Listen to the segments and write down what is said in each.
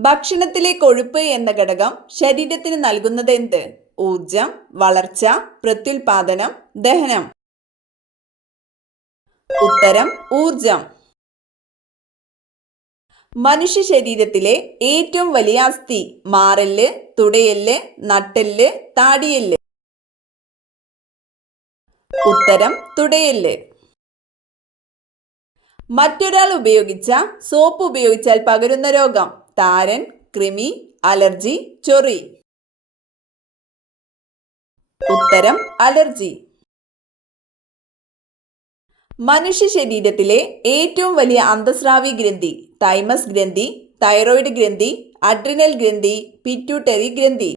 ഭക്ഷണത്തിലെ കൊഴുപ്പ് എന്ന ഘടകം ശരീരത്തിന് നൽകുന്നത് എന്ത്? ഊർജം, വളർച്ച, പ്രത്യുൽപാദനം, ദഹനം. ഉത്തരം ഊർജം. മനുഷ്യ ശരീരത്തിലെ ഏറ്റവും വലിയ അസ്ഥി മാറല്, തുടയെല്ല്, നട്ടെല്ല്, താടിയെല്ല്. ഉത്തരം തുടയെല്ല്. മറ്റൊരാൾ ഉപയോഗിച്ച സോപ്പ് ഉപയോഗിച്ചാൽ പകരുന്ന രോഗം? താരൻ, കൃമി, അലർജി, ചൊറി. ഉത്തരം അലർജി. മനുഷ്യ ശരീരത്തിലെ ഏറ്റവും വലിയ അന്തസ്രാവി ഗ്രന്ഥി? തൈമസ് ഗ്രന്ഥി, തൈറോയിഡ് ഗ്രന്ഥി, അഡ്രിനൽ ഗ്രന്ഥി, പിറ്റ്യൂട്ടറി ഗ്രന്ഥി.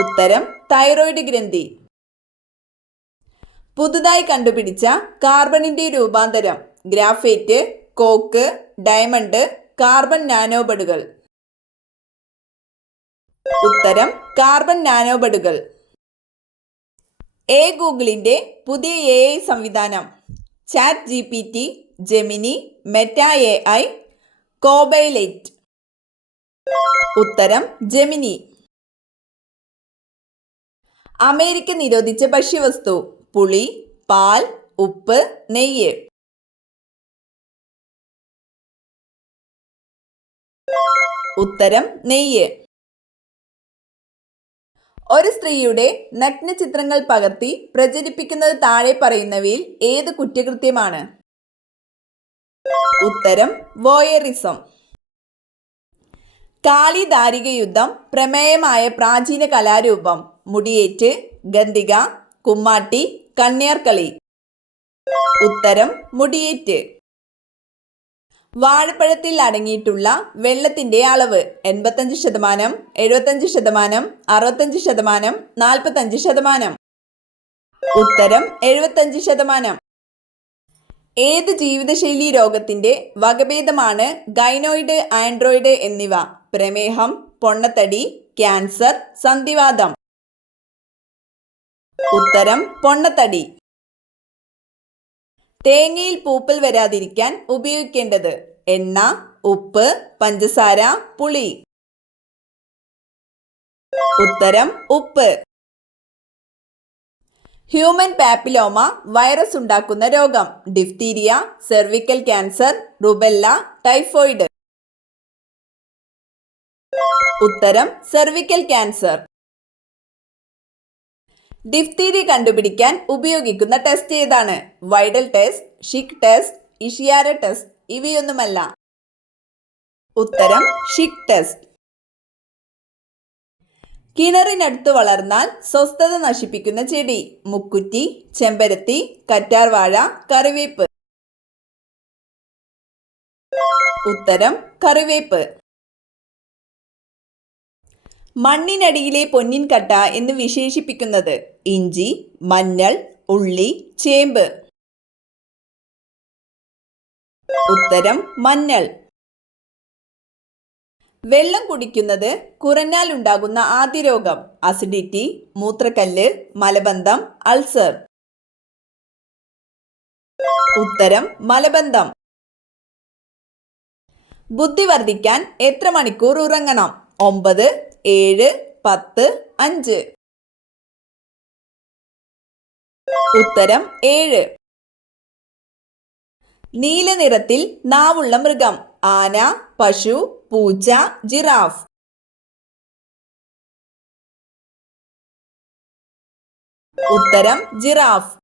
ഉത്തരം തൈറോയിഡ് ഗ്രന്ഥി. പുതുതായി കണ്ടുപിടിച്ച കാർബണിന്റെ രൂപാന്തരം? ഗ്രാഫൈറ്റ്, കോക്ക്, ഡയമണ്ട്, കാർബൺ നാനോബഡുകൾ. ഉത്തരം കാർബൺ നാനോബഡുകൾ. ഗൂഗിളിന്റെ പുതിയ AI സംവിധാനം? Chat GPT, Gemini, Meta AI, Copilot. ഉത്തരം ജെമിനി. അമേരിക്ക നിരോധിച്ച ഭക്ഷ്യവസ്തു? പുളി, പാൽ, ഉപ്പ്, നെയ്യ്. ഉത്തരം നെയ്യ്. ഒരു സ്ത്രീയുടെ നഗ്ന ചിത്രങ്ങൾ പകർത്തി പ്രചരിപ്പിക്കുന്നത് താഴെ പറയുന്നവയിൽ ഏത് കുറ്റകൃത്യമാണ്? ഉത്തരം വോയറിസം. കാളി ദാരിക യുദ്ധം പ്രമേയമായ പ്രാചീന കലാരൂപം? മുടിയേറ്റ്, ഗന്ധിക, കുമ്മാട്ടി, കണ്ണിയാർകളി. ഉത്തരം മുടിയേറ്റ്. വാഴപ്പഴത്തിൽ അടങ്ങിയിട്ടുള്ള വെള്ളത്തിന്റെ അളവ്? 85%, 75%, 65%, 45%. ഉത്തരം 75%. ഏത് ജീവിതശൈലി രോഗത്തിന്റെ വകഭേദമാണ് ഗൈനോയിഡ്, ആൻഡ്രോയിഡ് എന്നിവ? പ്രമേഹം, പൊണ്ണത്തടി, ക്യാൻസർ, സന്ധിവാതം. ഉത്തരം പൊണ്ണത്തടി. തേങ്ങയിൽ പൂപ്പൽ വരാതിരിക്കാൻ ഉപയോഗിക്കേണ്ടത്? എണ്ണ, ഉപ്പ്, പഞ്ചസാര, പുളി. ഉത്തരം ഉപ്പ്. ഹ്യൂമൻ പാപ്പിലോമ വൈറസ് ഉണ്ടാക്കുന്ന രോഗം? Diphtheria, cervical cancer, rubella, typhoid. ഉത്തരം സെർവിക്കൽ ക്യാൻസർ. ഡിഫ്തീരിയ കണ്ടുപിടിക്കാൻ ഉപയോഗിക്കുന്ന ടെസ്റ്റ് ഏതാണ്? Widal test, Schick test, Ishihara test. ഇവയൊന്നുമല്ല. ഉത്തരം ഷിക് ടെസ്റ്റ്. കിണറിനടുത്ത് വളർന്നാൽ സ്വസ്ഥത നശിപ്പിക്കുന്ന ചെടി? മുക്കുറ്റി, ചെമ്പരത്തി, കറ്റാർവാഴ, കറിവേപ്പ്. ഉത്തരം കറിവേപ്പ്. മണ്ണിനടിയിലെ പൊന്നിൻ കട്ട എന്ന് വിശേഷിപ്പിക്കുന്നത്? ഇഞ്ചി, മഞ്ഞൾ, ഉള്ളി, ചേമ്പ്. ഉത്തരം മഞ്ഞൾ. വെള്ളം കുടിക്കുന്നത് കുറഞ്ഞാൽ ഉണ്ടാകുന്ന ആദ്യ രോഗം? അസിഡിറ്റി, മൂത്രക്കല്ല്, മലബന്ധം, അൾസർ. ഉത്തരം മലബന്ധം. ബുദ്ധി വർദ്ധിക്കാൻ എത്ര മണിക്കൂർ ഉറങ്ങണം? 9, 7, 10, 5. ഉത്തരം 7. നീല നിറത്തിൽ നാവുള്ള മൃഗം? ആന, പശു, പൂച്ച, ജിറാഫ്. ഉത്തരം ജിറാഫ്.